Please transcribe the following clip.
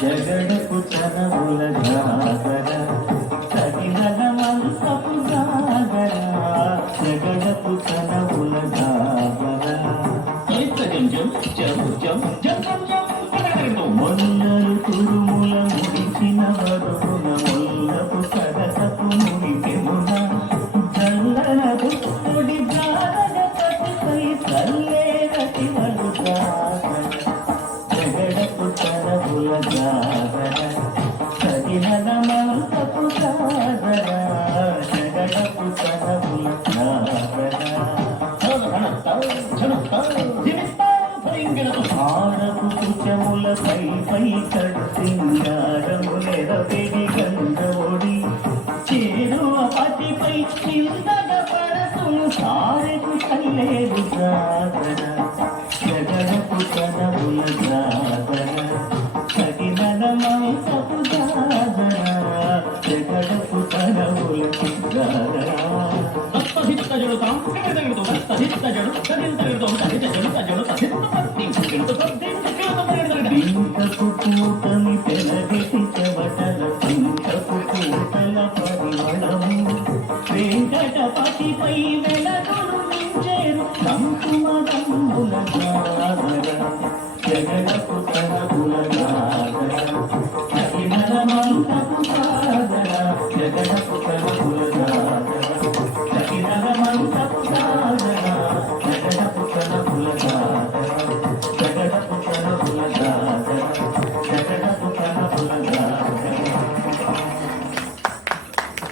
జగడపు తనముల జాగర సగినల మంతపు జాగర జగడపు తనముల జాగర మొల్లలు కురుముల ముడిచిన వరుణ మొల్లపు సరసపు ముడికెమున జల్లనపు పొడి జాగర పతిపై చల్లేరటి వలు జాగర జగడపు తనముల జాగర సగినల మంతపు జాగర జగడపు తనముల జాగర ఆడపు కుచముల పై కట్టింగారములెరపెడి గంధోడి చేరువ పతిపై చిందగ పరసును సారెకు కల్లేరు జాగర జగడపు తనముల జాగర సగినల మంతపు జాగర జగడపు తనముల జాగర ఇంతకు కూటమి పెనగటి